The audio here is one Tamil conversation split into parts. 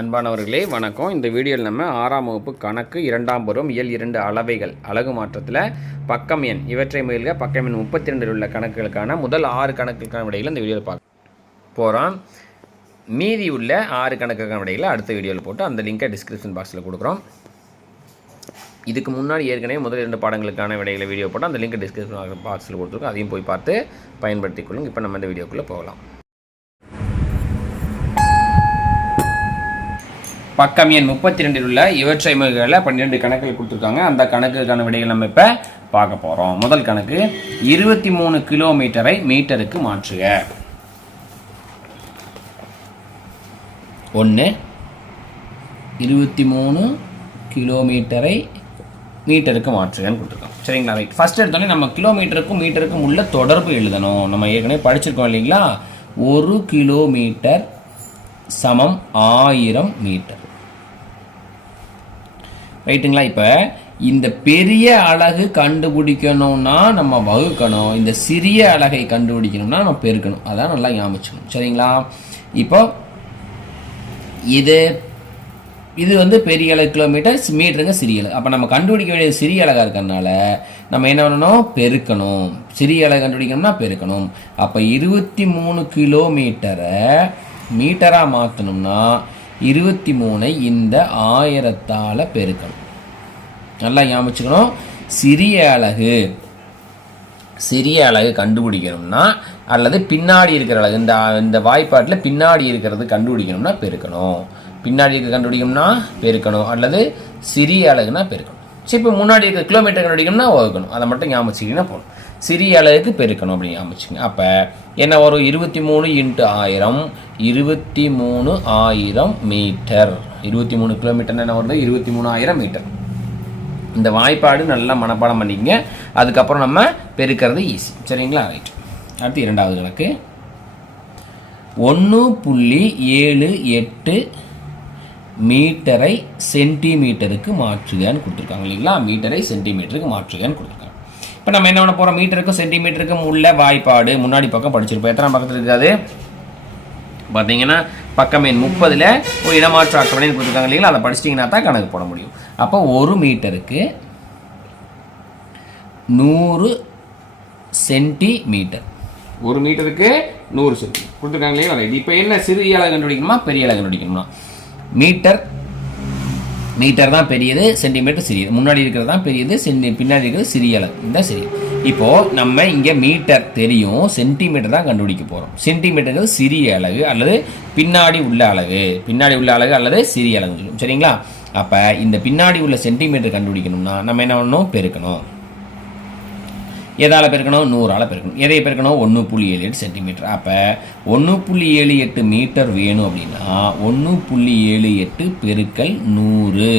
அன்பானவர்களே வணக்கம். இந்த வீடியோவில் நம்ம ஆறாம் வகுப்பு கணக்கு இரண்டாம் பருவம் இயல் இரண்டு அளவைகள் அலகு மாற்றத்தில் பக்கம் எண் இவற்றை முயல்க பக்கம் எண் முப்பத்தி ரெண்டில் உள்ள கணக்குகளுக்கான முதல் ஆறு கணக்குகளுக்கான விடைகளை இந்த வீடியோவில் பார்க்க போகிறோம் மீதி உள்ள ஆறு கணக்குக்கான விடைகளை அடுத்த வீடியோவில் போட்டு அந்த லிங்கை டிஸ்கிரிப்ஷன் பாக்ஸில் கொடுக்குறோம். இதுக்கு முன்னாடி ஏற்கனவே முதல் இரண்டு பாடங்களுக்கான விடைகளை வீடியோ போட்டு அந்த லிங்க் டிஸ்கிரிப்ஷன் பாக்ஸில் கொடுத்துருக்கோம். அதையும் போய் பார்த்து பயன்படுத்திக் கொள்ளுங்க. இப்போ நம்ம இந்த வீடியோக்குள்ளே போகலாம். பக்கம் எண் முப்பத்தி ரெண்டில் உள்ள இவற்றை முறைகளில் பன்னிரெண்டு கணக்குகள் கொடுத்துருக்காங்க. அந்த கணக்குக்கான விடைகள் நம்ம இப்போ பார்க்க போகிறோம் முதல் கணக்கு இருபத்தி மூணு கிலோமீட்டரை மீட்டருக்கு மாற்றுக. ஒன்று இருபத்தி மூணு கிலோமீட்டரை மீட்டருக்கு மாற்றுகன்னு கொடுத்துருக்கோம் சரிங்களா? ரைட் ஃபஸ்ட் எடுத்தோடனே நம்ம கிலோமீட்டருக்கும் மீட்டருக்கும் உள்ள தொடர்பு எழுதணும். நம்ம ஏற்கனவே படிச்சிருக்கோம் இல்லைங்களா? ஒரு கிலோமீட்டர் சமம் ஆயிரம் மீட்டர். ரைட்டுங்களா இப்போ இந்த பெரிய அலகு கண்டுபிடிக்கணும்னா நம்ம வகுக்கணும். இந்த சிறிய அலகை கண்டுபிடிக்கணும்னா நம்ம பெருக்கணும். அதான் நல்லா ஞாபகம் சரிங்களா? இப்போ இது இது வந்து பெரிய அலகு கிலோமீட்டர் மீட்டருங்க சிறிய அழகு. அப்போ நம்ம கண்டுபிடிக்க வேண்டியது சிறிய அழகாக இருக்கிறதுனால நம்ம என்ன பண்ணணும்? பெருக்கணும். சிறிய அலகு கண்டுபிடிக்கணும்னா பெருக்கணும். அப்போ இருபத்தி மூணு கிலோமீட்டரை மீட்டராக மாற்றணும்னா இருபத்தி மூணை இந்த ஆயிரத்தால் பெருக்கணும். நல்லா ஞாபகம் சிறிய அலகு. சிறிய அலகு கண்டுபிடிக்கணும்னா அல்லது பின்னாடி இருக்கிற அழகு இந்த இந்த வாய்ப்பாட்டில் பின்னாடி இருக்கிறது கண்டுபிடிக்கணும்னா பெருக்கணும். பின்னாடி இருக்க கண்டுபிடிக்கணும்னா பெருக்கணும். அல்லது சிறிய அழகுனா பெருக்கணும். சரி இப்போ முன்னாடி இருக்க கிலோமீட்டர் கண்டுபிடிக்கணும்னா வகுக்கணும். அதை மட்டும் ஞாபகம் வச்சுக்கிட்டீங்கன்னா சிறிய அளவுக்கு பெருக்கணும் அப்படின்னு அமைச்சுங்க. அப்போ என்ன வரும்? இருபத்தி மூணு இன்ட்டு ஆயிரம் இருபத்தி மூணு ஆயிரம் மீட்டர். இருபத்தி மூணு கிலோமீட்டர் என்ன வருது? இருபத்தி மூணு ஆயிரம் மீட்டர். இந்த வாய்ப்பாடு நல்லா மனப்பாடம் பண்ணிக்கங்க. அதுக்கப்புறம் நம்ம பெருக்கிறது ஈஸி சரிங்களா? ரைட் அடுத்து இரண்டாவது கணக்கு. ஒன்று புள்ளி ஏழு எட்டு மீட்டரை சென்டிமீட்டருக்கு மாற்றுகன்னு கொடுத்துருக்காங்க இல்லைங்களா? மீட்டரை சென்டிமீட்டருக்கு மாற்றுகன்னு கொடுத்துருக்காங்க. இப்போ நம்ம என்ன பண்ண போகிறோம் மீட்டருக்கும் சென்டிமீட்டருக்கும் உள்ள வாய்ப்பாடு முன்னாடி பக்கம் படிச்சிருப்போம். எத்தனை பக்கத்தில் இருக்காது பார்த்தீங்கன்னா பக்கம் எண் முப்பதில் ஒரு இடமாற்று அட்டவணைன்னு கொடுத்துருக்காங்க இல்லைங்களா? அதை படிச்சிட்டிங்கன்னா தான் கணக்கு போட முடியும். அப்போ ஒரு மீட்டருக்கு நூறு சென்டிமீட்டர் ஒரு மீட்டருக்கு நூறு சென்டி கொடுத்துருக்காங்க இல்லையா? இப்போ என்ன சிறிய அளவு கண்டுபிடிக்கணுமா? பெரிய அளவு கண்டுபிடிக்கணுமா? மீட்டர் மீட்டர் தான் பெரியது சென்டிமீட்டர் சிறியது. முன்னாடி இருக்கிறது தான் பெரியது சென்டி பின்னாடி இருக்கிறது சிறிய அளவு. இந்த சிறியது இப்போது நம்ம இங்கே மீட்டர் தெரியும் சென்டிமீட்டர் தான் கண்டுபிடிக்க போகிறோம் சென்டிமீட்டருங்கிறது சிறிய அளவு அல்லது பின்னாடி உள்ள அளவு. பின்னாடி உள்ள அலகு அல்லது சிறிய அலகுன்னு சொல்லுவோம் சரிங்களா? அப்போ இந்த பின்னாடி உள்ள சென்டிமீட்டர் கண்டுபிடிக்கணும்னா நம்ம என்ன பண்ணணும்? பெருக்கணும். எதால் பெருக்கணும்? நூறால் பெருக்கணும். எதை பெருக்கணும்? ஒன்று புள்ளி ஏழு எட்டு சென்டிமீட்டர் அப்போ ஒன்று புள்ளி ஏழு எட்டு மீட்டர் வேணும் அப்படின்னா ஒன்று புள்ளி ஏழு எட்டு பெருக்கல் நூறு.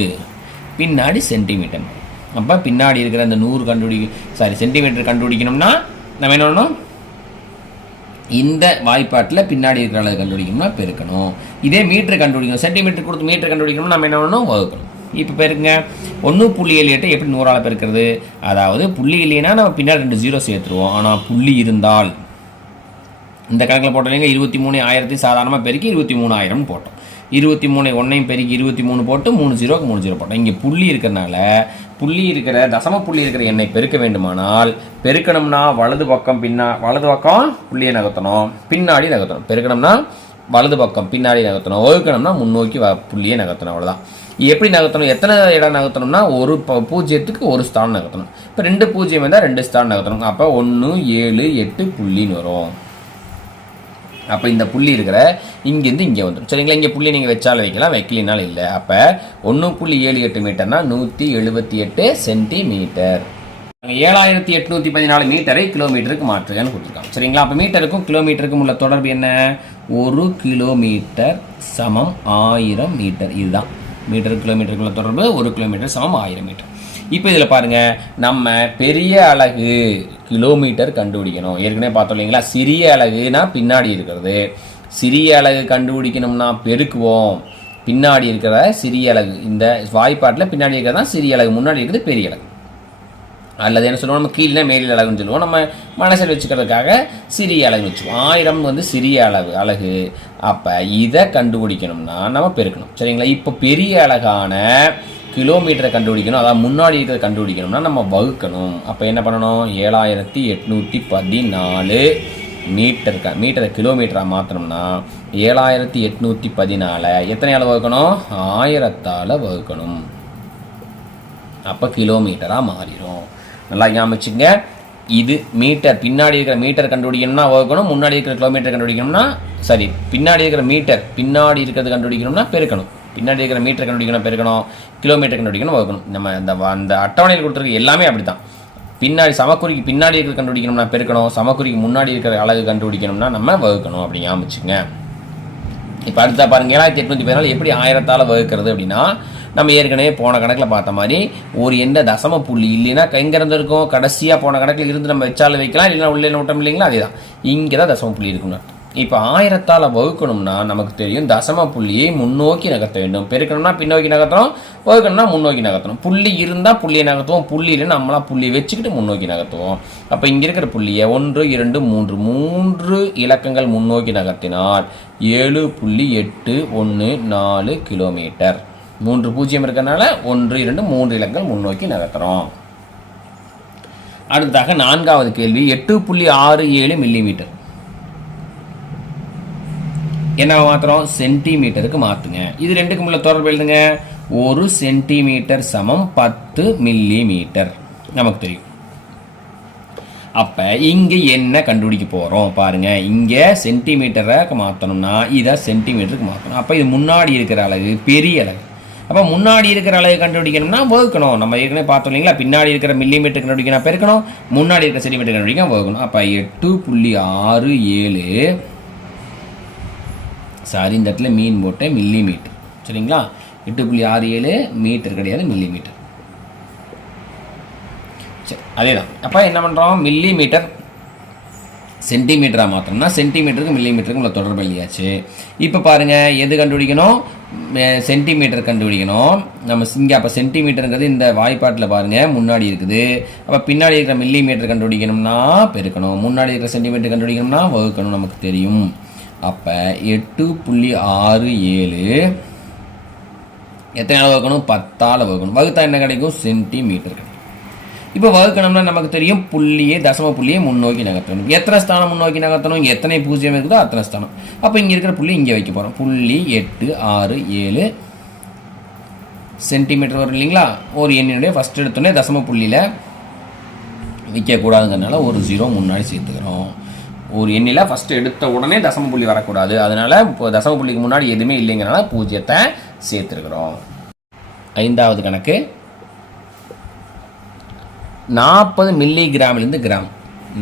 பின்னாடி சென்டிமீட்டர் அப்போ பின்னாடி இருக்கிற அந்த நூறு கண்டுபிடி சாரி சென்டிமீட்டர் கண்டுபிடிக்கணும்னா நம்ம என்ன பண்ணணும்? இந்த வாய்ப்பாட்டில் பின்னாடி இருக்கிற அளவு கண்டுபிடிக்கணும்னா பெருக்கணும். இதே மீட்டர் கண்டுபிடிக்கணும். சென்டிமீட்டர் கொடுத்து மீட்டர் கண்டுபிடிக்கணும்னா நம்ம என்ன பண்ணணும்? வகுக்கணும். இப்போ பெருங்க ஒன்று புள்ளி ஏழு எட்டை எப்படி நூறால் பெருக்கிறது? அதாவது புள்ளி இல்லைன்னா நம்ம பின்னாடி ரெண்டு ஜீரோ சேர்த்துருவோம். ஆனால் புள்ளி இருந்தால் இந்த கணக்கில் போட்டோம் இருபத்தி மூணு ஆயிரத்தி சாதாரணமாக பெருக்கி இருபத்தி மூணாயிரம்னு போட்டோம். இருபத்தி மூணு ஒன்றையும் பெருக்கி இருபத்தி மூணு போட்டு மூணு ஜீரோக்கு மூணு ஜீரோ போட்டோம். இங்கே புள்ளி இருக்கிறனால புள்ளி இருக்கிற தசம புள்ளி இருக்கிற எண்ணை பெருக்க வேண்டுமானால் பெருக்கணும்னா வலது பக்கம் பின்னா வலது பக்கம் புள்ளியை நகர்த்தணும் பின்னாடி நகர்த்தணும். பெருக்கணும்னா வலது பக்கம் பின்னாடி நகர்த்தணும். ஒதுக்கணும்னா முன்னோக்கி வ புள்ளியை நகர்த்தணும் அவ்வளோதான் எப்படி நகர்த்தணும்? எத்தனை இடம் நகர்த்தணும்னா ஒரு ப- பூஜ்ஜியத்துக்கு ஒரு ஸ்தானம் நகர்த்தணும். இப்போ ரெண்டு பூஜ்ஜியம் வந்தால் ரெண்டு ஸ்தானம் நகர்த்தணும். அப்போ ஒன்று ஏழு எட்டு புள்ளின்னு வரும். அப்போ இந்த புள்ளி இருக்கிற இங்கேருந்து இங்கே வந்துடும் சரிங்களா? இங்கே புள்ளி நீங்கள் வச்சாலும் வைக்கலாம் வைக்கலினாலும் இல்லை. அப்போ ஒன்று புள்ளி ஏழு எட்டு மீட்டர்னால் நூற்றி எழுபத்தி எட்டு சென்டிமீட்டர். ஏழாயிரத்தி எட்நூற்றி பதினாலு மீட்டரை கிலோமீட்டருக்கு மாற்றுகன்னு கொடுத்துருக்காங்க. சரிங்களா? அப்போ மீட்டருக்கும் கிலோமீட்டருக்கும் உள்ள தொடர்பு என்ன? ஒரு கிலோமீட்டர் சமம் ஆயிரம் மீட்டர். இதுதான். மீட்டர் கிலோமீட்டருக்குள்ள தொடர்பு ஒரு கிலோமீட்டர் சமம் ஆயிரம் மீட்டர். இப்போ இதில் பாருங்கள் நம்ம பெரிய அலகு கிலோமீட்டர் கண்டுபிடிக்கணும். ஏற்கனவே பார்த்தோம் இல்லைங்களா? சிறிய அழகுனா பின்னாடி இருக்கிறது. சிறிய அலகு கண்டுபிடிக்கணும்னா பெருக்குவோம். பின்னாடி இருக்கிற சிறிய அலகு. இந்த வாய்ப்பாட்டில் பின்னாடி இருக்கிறது தான் சிறிய அழகு முன்னாடி இருக்கிறது பெரிய அலகு. அல்லது என்ன சொல்லுவோம் நம்ம கீழே மேலில் அழகுன்னு சொல்லுவோம். நம்ம மனசில் வச்சுக்கிறதுக்காக சிறிய அலகு வச்சுக்குவோம். ஆயிரம் வந்து சிறிய அளவு அழகு. அப்போ இதை கண்டுபிடிக்கணும்னா நம்ம பெருக்கணும். சரிங்களா? இப்போ பெரிய அழகான கிலோமீட்டரை கண்டுபிடிக்கணும். அதாவது முன்னாடி இருக்கிறத கண்டுபிடிக்கணும்னா நம்ம வகுக்கணும். அப்போ என்ன பண்ணணும்? ஏழாயிரத்தி எட்நூற்றி பதினாலு மீட்டர் க மீட்டரை கிலோமீட்டராக மாற்றணும்னா ஏழாயிரத்தி எட்நூற்றி பதினாலை எத்தனையால் வகுக்கணும்? ஆயிரத்தால் வகுக்கணும். அப்போ கிலோமீட்டராக மாறிடும் நல்லா ஞாபகம் வச்சுங்க இது மீட்டர் பின்னாடி இருக்கிற மீட்டர் கண்டுபிடிக்கணும்னா வகுக்கணும் முன்னாடி இருக்கிற கிலோமீட்டர் கண்டுபிடிக்கணும்னா சரி பின்னாடி இருக்கிற மீட்டர் பின்னாடி இருக்கிறது கண்டுபிடிக்கணும்னா பெருக்கணும். பின்னாடி இருக்கிற மீட்டர் கண்டுபிடிக்கணும் பெருக்கணும் கிலோமீட்டர் கண்டுபிடிக்கணும் வகுக்கணும். நம்ம இந்த அந்த அட்டவணையில் கொடுத்துருக்க எல்லாமே அப்படி தான் பின்னாடி சமக்குறிக்கு பின்னாடி இருக்கிற கண்டுபிடிக்கணும்னா பெருக்கணும் சமக்குறிக்கு முன்னாடி இருக்கிற அழகு கண்டுபிடிக்கணும்னா நம்ம வகுக்கணும் அப்படி ஞாபகம் இப்போ அடுத்த பாருங்க ஏழாயிரத்தி எட்நூற்றி பதினாலு எப்படி ஆயிரத்தால் வகுக்கிறது அப்படின்னா நம்ம ஏற்கனவே போன கணக்கில் பார்த்த மாதிரி ஒரு எந்த தசம புள்ளி இல்லைன்னா எங்கே இருக்கும் கடைசியாக போன கணக்கில் இருந்து நம்ம வச்சாலும் வைக்கலாம் இல்லைன்னா உள்ளே விட்டோம் இல்லைங்களா? அதே தான் இங்கே தான் தசம புள்ளி இருக்கணும் இப்போ ஆயிரத்தால் வகுக்கணும்னா நமக்கு தெரியும் தசம புள்ளியை முன்னோக்கி நகர்த்த வேண்டும். பெருக்கணும்னா பின்னோக்கி நகர்த்தணும் வகுக்கணும்னா முன்னோக்கி நகர்த்தணும். புள்ளி இருந்தால் புள்ளியை நகர்த்துவோம் புள்ளி இல்லைன்னா நம்மளா புள்ளியை வச்சுக்கிட்டு முன்னோக்கி நகர்த்துவோம். அப்போ இங்கே இருக்கிற புள்ளியை ஒன்று இரண்டு மூன்று மூன்று இலக்கங்கள் முன்னோக்கி நகர்த்தினால் ஏழு புள்ளி எட்டு ஒன்று நாலு கிலோமீட்டர். மூன்று பூஜ்ஜியம் இருக்கிறதுனால ஒன்று இரண்டு மூன்று இலக்கங்கள் முன்னோக்கி நகர்த்துறோம். அடுத்ததாக நான்காவது கேள்வி எட்டு புள்ளி ஆறு ஏழு மில்லிமீட்டர் என்ன மாத்திரம்? சென்டிமீட்டருக்கு மாற்றுங்க இது ரெண்டுக்கும் உள்ள தொடர்பு எழுதுங்க. ஒரு சென்டிமீட்டர் சமம் பத்து மில்லி மீட்டர் நமக்கு தெரியும். அப்போ இங்கே என்ன கண்டுபிடிக்க போகிறோம் பாருங்கள் இங்கே சென்டிமீட்டரை மாற்றணும்னா இதை சென்டிமீட்டருக்கு மாற்றணும் அப்போ இது முன்னாடி இருக்கிற அளவு பெரிய அளவு அப்போ முன்னாடி இருக்கிற அலகு கண்டுபிடிக்கணும்னா வகுக்கணும். நம்ம ஏற்கனவே பார்த்தோம் இல்லைங்களா? பின்னாடி இருக்கிற மில்லிமீட்டர் கண்டுபிடிக்கணும். பெருக்கணும். முன்னாடி இருக்கிற சென்டிமீட்டர் கண்டுபிடிக்கணும். வகுக்கணும். அப்போ எட்டு புள்ளி ஆறு ஏழு. சாரி இந்த இடத்துல மீன் போட்டேன். மில்லி மீட்டர் சரிங்களா? எட்டு புள்ளி ஆறு ஏழு மீட்டர் கிடையாது மில்லி மீட்டர் சரி அதே தான் அப்போ என்ன பண்ணுறோம் மில்லி மீட்டர் சென்டிமீட்டராக மாற்றணும்னா சென்டிமீட்டருக்கு மில்லிமீட்டருக்கு உள்ள தொடர்பு இல்லையாச்சு. இப்போ பாருங்கள் எது கண்டுபிடிக்கணும்? சென்டிமீட்டர் கண்டுபிடிக்கணும். நம்ம இங்கே அப்போ சென்டிமீட்டருங்கிறது இந்த வாய்ப்பாட்டில் பாருங்கள் முன்னாடி இருக்குது. அப்போ பின்னாடி இருக்கிற மில்லிமீட்டர் கண்டுபிடிக்கணும்னா பெருக்கணும். முன்னாடி இருக்கிற சென்டிமீட்டர் கண்டுபிடிக்கணும்னா வகுக்கணும் நமக்கு தெரியும். அப்போ எட்டு புள்ளி ஆறு ஏழு. எத்தனை அளவு வகுக்கணும்? பத்தால் வகுக்கணும். வகுத்தா என்ன கிடைக்கும்? சென்டிமீட்டர் கிடைக்கும். இப்போ வகுக்கணும்னா நமக்கு தெரியும் புள்ளியே தசம புள்ளியை முன்னோக்கி நகர்த்தணும். எத்தனை ஸ்தானம் முன்னோக்கி நகர்த்தணும்? எத்தனை பூஜ்ஜியம் இருக்குதோ அத்தனை ஸ்தானம். அப்போ இங்கே இருக்கிற புள்ளி இங்கே வைக்க போகிறோம் புள்ளி எட்டு ஆறு ஏழு சென்டிமீட்டர் வரும் இல்லைங்களா? ஒரு எண்ணினுடைய ஃபஸ்ட் எடுத்தோடனே தசம புள்ளியில் விற்கக்கூடாதுங்கிறனால ஒரு ஜீரோ முன்னாடி சேர்த்துக்கிறோம். ஒரு எண்ணில் ஃபஸ்ட்டு எடுத்த உடனே தசம புள்ளி வரக்கூடாது. அதனால் இப்போ தசம புள்ளிக்கு முன்னாடி எதுவுமே இல்லைங்கிறனால பூஜ்ஜியத்தை சேர்த்துருக்குறோம். ஐந்தாவது கணக்கு. நாற்பது மில்லி கிராமிலிருந்து கிராம்.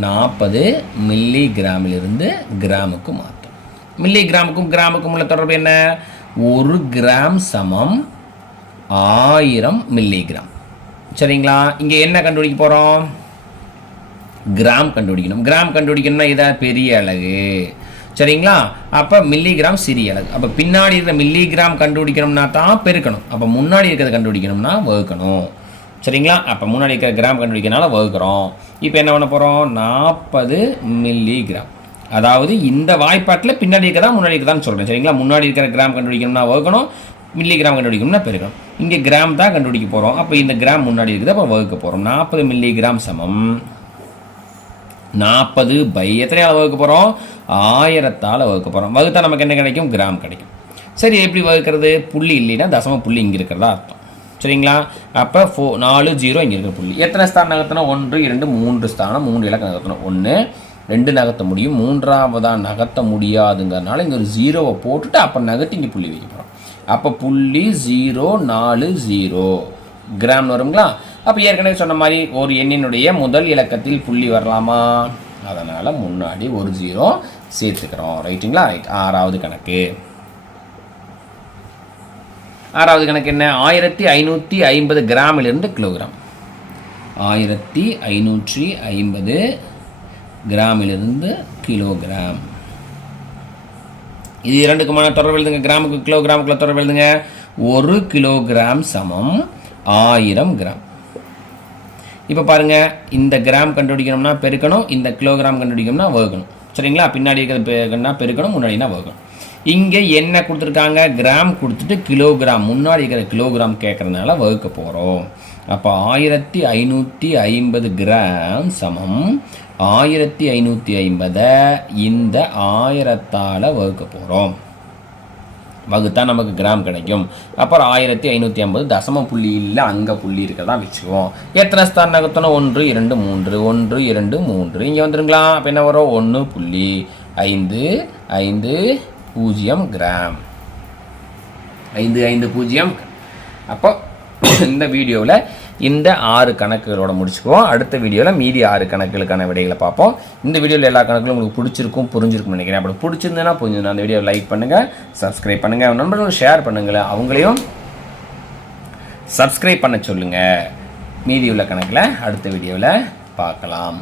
நாற்பது மில்லி கிராமிலிருந்து கிராமுக்கு மாற்றும். மில்லி கிராமுக்கும் கிராமுக்கும் உள்ள தொடர்பு என்ன? ஒரு கிராம் சமம் ஆயிரம் மில்லி கிராம் சரிங்களா? இங்கே என்ன கண்டுபிடிக்க போகிறோம் கிராம் கண்டுபிடிக்கணும். கிராம் கண்டுபிடிக்கணும்னா இதை பெரிய அழகு சரிங்களா? அப்போ மில்லிகிராம் சிறிய அலகு. அப்போ பின்னாடி இருக்கிற மில்லி கிராம் கண்டுபிடிக்கணும்னா தான் பெருக்கணும். அப்போ முன்னாடி இருக்கிறத கண்டுபிடிக்கணும்னா வகுக்கணும். சரிங்களா? அப்போ முன்னாடி இருக்கிற கிராம் கண்டுபிடிக்கனால வகுக்கிறோம். இப்போ என்ன பண்ண போகிறோம் நாற்பது மில்லி கிராம் அதாவது இந்த வாய்ப்பாட்டில் பின்னாடி இருக்கிறதா முன்னாடி இருக்கிறதான்னு சொல்கிறேன் சரிங்களா? முன்னாடி இருக்கிற கிராம் கண்டுபிடிக்கணும்னா வகுக்கணும் மில்லிகிராம் கண்டுபிடிக்கணும்னா பெருக்கணும். இங்கே கிராம் தான் கண்டுபிடிக்க போகிறோம் அப்போ இந்த கிராம் முன்னாடி இருக்குது அப்போ வகுக்க போகிறோம் நாற்பது மில்லி கிராம் சமம். நாற்பது பை எத்தனையால் வகுக்க போகிறோம் ஆயிரத்தால் வகுக்க போகிறோம் வகுத்தா நமக்கு என்ன கிடைக்கும்? கிராம் கிடைக்கும். சரி எப்படி வகுக்கிறது? புள்ளி இல்லைன்னா தசம புள்ளி இங்கே இருக்கிறதா அர்த்தம். சரிங்களா? அப்போ ஃபோ நாலு ஜீரோ இங்கே இருக்கிற புள்ளி. எத்தனை ஸ்தானம் நகர்த்தணும்? ஒன்று இரண்டு மூன்று ஸ்தானம். மூன்று இலக்கம் நகர்த்தணும். ஒன்று ரெண்டு நகர்த்த முடியும். மூன்றாவதாக நகர்த்த முடியாதுங்கிறனால இங்கே ஒரு ஜீரோவை போட்டுட்டு அப்போ நகர்த்தி இங்கே புள்ளி வைக்க போகிறோம் அப்போ புள்ளி ஜீரோ நாலு ஜீரோ கிராம் வருங்களா? அப்போ ஏற்கனவே சொன்ன மாதிரி ஒரு எண்ணினுடைய முதல் இலக்கத்தில் புள்ளி வரலாமா? அதனால் முன்னாடி ஒரு ஜீரோ சேர்த்துக்கிறோம். ரைட்டுங்களா ரைட் ஆறாவது கணக்கு. ஆறாவது கணக்கு என்ன? ஆயிரத்தி ஐநூற்றி ஐம்பது கிராமிலிருந்து கிலோகிராம். ஆயிரத்தி ஐநூற்றி ஐம்பது கிராமிலிருந்து கிலோகிராம். இது இரண்டுக்குமான தொடர்பு எழுதுங்க. கிராமுக்கு கிலோகிராமுக்குள்ள தொடர்பு எழுதுங்க. ஒரு கிலோகிராம் சமம் ஆயிரம் கிராம். இப்போ பாருங்கள் இந்த கிராம் கண்டுபிடிக்கணும்னா பெருக்கணும் இந்த கிலோகிராம் கண்டுபிடிக்கணும்னா வகுக்கணும். சரிங்களா? பின்னாடி இருக்கிறது பெருக்கணும்னா பெருக்கணும் முன்னாடினா வகுக்கணும். இங்கே என்ன கொடுத்துருக்காங்க? கிராம் கொடுத்துட்டு கிலோகிராம். முன்னாடி இருக்கிற கிலோகிராம் கேட்குறதுனால வகுக்க போகிறோம் அப்போ ஆயிரத்தி ஐநூற்றி ஐம்பது கிராம் சமம். ஆயிரத்தி ஐநூற்றி ஐம்பதை இந்த ஆயிரத்தால் வகுக்க போகிறோம் வகுத்தா நமக்கு கிராம் கிடைக்கும். அப்புறம் ஆயிரத்தி ஐநூற்றி ஐம்பது தசம புள்ளி இல்லை அங்கே புள்ளி இருக்கிறதா வச்சுக்குவோம். எத்தனை ஸ்தானம் நகர்த்தணும் ஒன்று இரண்டு மூன்று. ஒன்று இரண்டு மூன்று. இங்கே வந்துருங்களா. அப்போ என்ன வரும்? ஒன்று புள்ளி ஐந்து ஐந்து பூஜ்ஜியம் கிராம். ஐந்து ஐந்து பூஜ்ஜியம். அப்போ இந்த வீடியோவில் இந்த ஆறு கணக்குகளோட முடிச்சுக்குவோம். அடுத்த வீடியோவில் மீதி ஆறு கணக்குகளுக்கான விடைகளை பார்ப்போம். இந்த வீடியோவில் எல்லா கணக்குகளும் உங்களுக்கு பிடிச்சிருக்கும் புரிஞ்சிருக்கும்னு நினைக்கிறேன். அப்படி பிடிச்சிருந்தேன்னா புரிஞ்சுனா அந்த வீடியோ லைக் பண்ணுங்கள் சப்ஸ்கிரைப் பண்ணுங்கள் நண்பர்களும் ஷேர் பண்ணுங்களேன். அவங்களையும் சப்ஸ்கிரைப் பண்ண சொல்லுங்கள் மீதி உள்ள கணக்கில் அடுத்த வீடியோவில் பார்க்கலாம்.